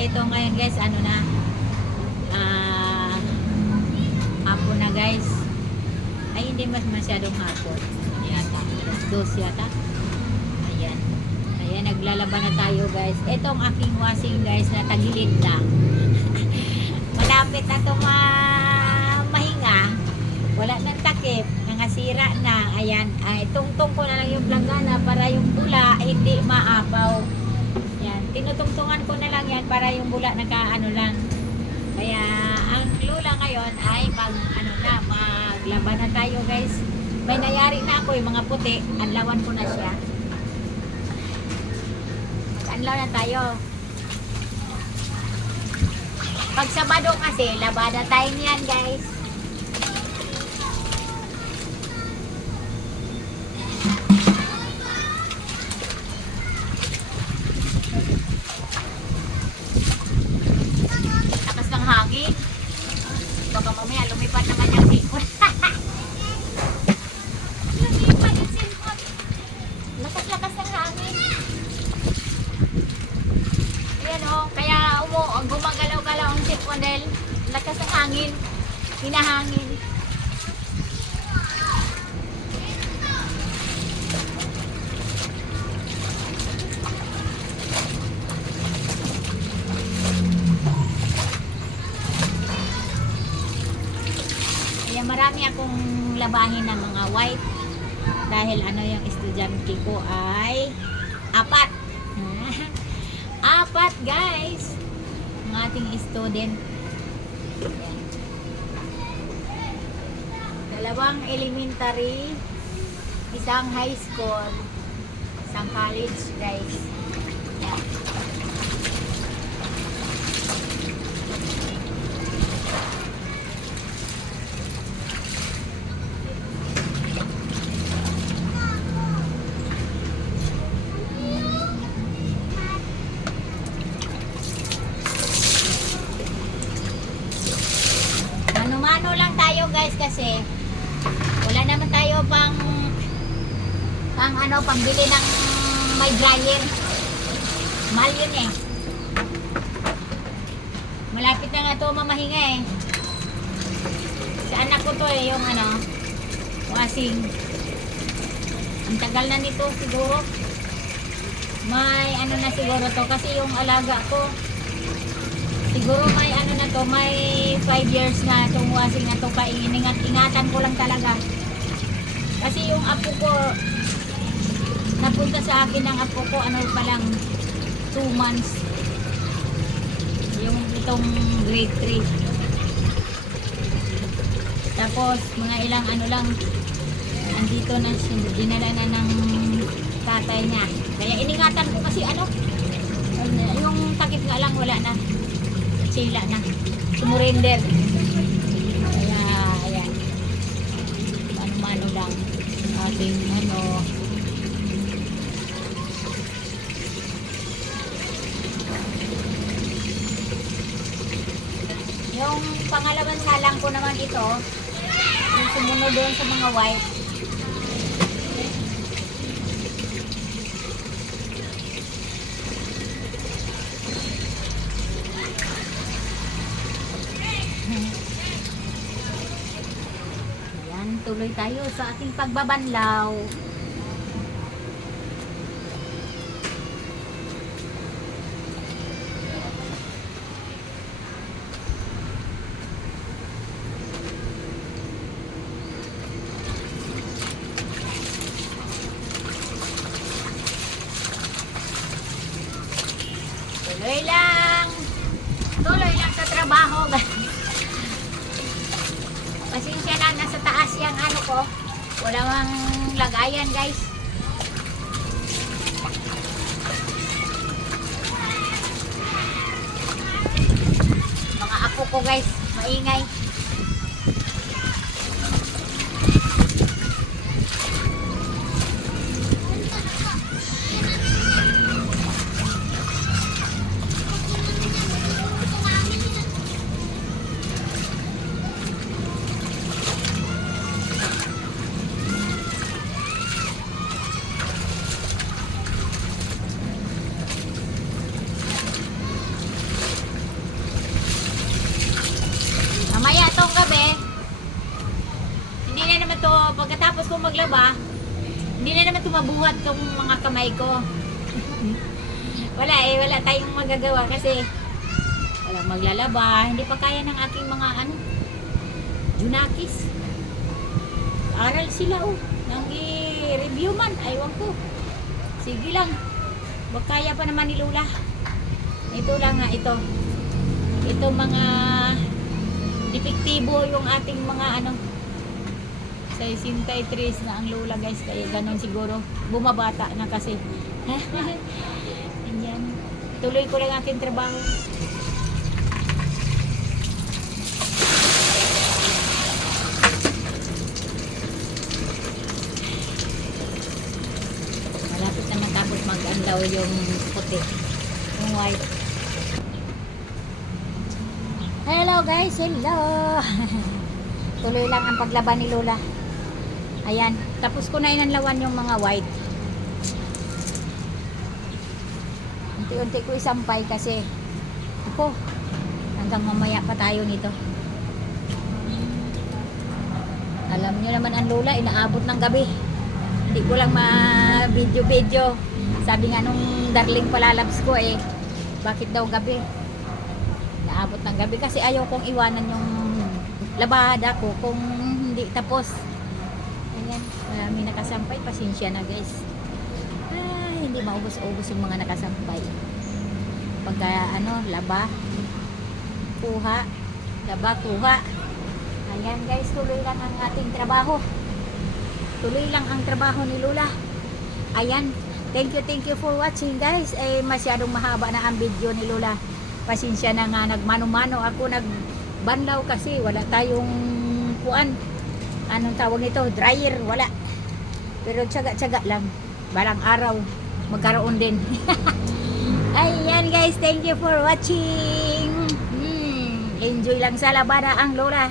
ito ngayon guys, ano na, hapon na guys. Ay, hindi mas masyadong hapon. Yata, alas 2 yata. Ayan. Ayan, naglalaban na tayo guys. Ito ang aking washing guys, na tagilid na. Malapit na ito mahinga. Wala nang takip. Nangasira na. Ayan. Ay, tungtong ko na lang yung planggana para yung bula hindi maapaw. Yan. Tinutungtungan ko na lang yan para yung bula nakaano lang. Kaya, ang lula ngayon ay maglaban na tayo guys. May nayari na ako yung mga puti. Anlawan ko na siya. Mag-anlaw na tayo. Pag Sabado kasi, labada time yan guys. Lakas ng hangin. Baka mamaya lumipad naman yung sipon. Lumipad yung sipon. Lakas-lakas ng hangin. Ayan o, kaya gumagalaw-galaw ang sipon dahil lakas ng hangin. Hinahangin. Kaya marami akong labahin ng mga white dahil ano yung estudyante ko ay 4. 4 guys ang ating student. Ayan. 2 elementary, 1 high school, 1 college guys. Ayan. Mano lang tayo guys kasi wala naman tayo pambili ng may dryer. Mahal yun eh. Malapit na nga ito mamahinga eh. Sa anak ko to eh, yung washing. Ang tagal na nito siguro. May na siguro to kasi yung alaga ko siguro may na to, may 5 years na itong washing na to. Ingatan ko lang talaga. Kasi yung apo ko, napunta sa akin ng apo ko, pa lang, 2 months. Yung itong grade 3. Tapos, mga ilang lang, andito na siya, dinala na ng tatay niya. Kaya iningatan ko kasi yung takip nga lang, wala na. Sila na. Sumurrender. Kaya, ayan. Mano-mano lang. Ating yung pangalawang salang ko naman ito, yung sumunod doon sa mga white. Tuloy tayo sa ating pagbabanlaw. Tuloy lang sa trabaho. Pasensya na, nasa taas yung ko. Wala mang lagayan guys. Mga apo ko guys, maingay. maglaba, hindi na naman tumabuhat tong mga kamay ko. Wala tayong magagawa kasi walang maglalaba, hindi pa kaya ng aking mga junakis. Aral sila nang i-review man, aywan ko. Sige lang, kaya pa naman ni Lola. Ito lang nga ito. Ito mga depektibo yung ating mga sa 63 na ang Lola guys, kaya ganon siguro. Bumabata na kasi. Ayan. Tuloy ko lang aking trabaho. Malapit na matapos mag-andaw yung puti. Yung white. Hello guys, hello. Tuloy lang ang paglaban ni Lola. Ayan, tapos ko na inanlawan yung mga white. Unti-unti ko isampay kasi ako, hanggang mamaya pa tayo nito. Alam niyo naman ang Lola, inaabot ng gabi. Hindi ko lang ma-video-video. Sabi nga nung darling palalabs ko bakit daw gabi? Naabot ng gabi kasi ayaw kong iwanan yung labada ko kung hindi tapos. Ayan, marami nakasampay. Pasensya na guys. Hindi maubos-ubos yung mga nakasampay. Pagka laba, kuha, laba, kuha. Ayan guys, tuloy lang ang ating trabaho. Tuloy lang ang trabaho ni Lola. Ayan, thank you for watching guys. Masyadong mahaba na ang video ni Lola. Pasensya na nga, nagmano-mano ako, nagbanlaw kasi wala tayong anong tawag nito, dryer, wala. Pero tsaga-tsaga lang, balang araw magkaroon din. Ayan guys, thank you for watching. Enjoy lang sa labada ang Lola.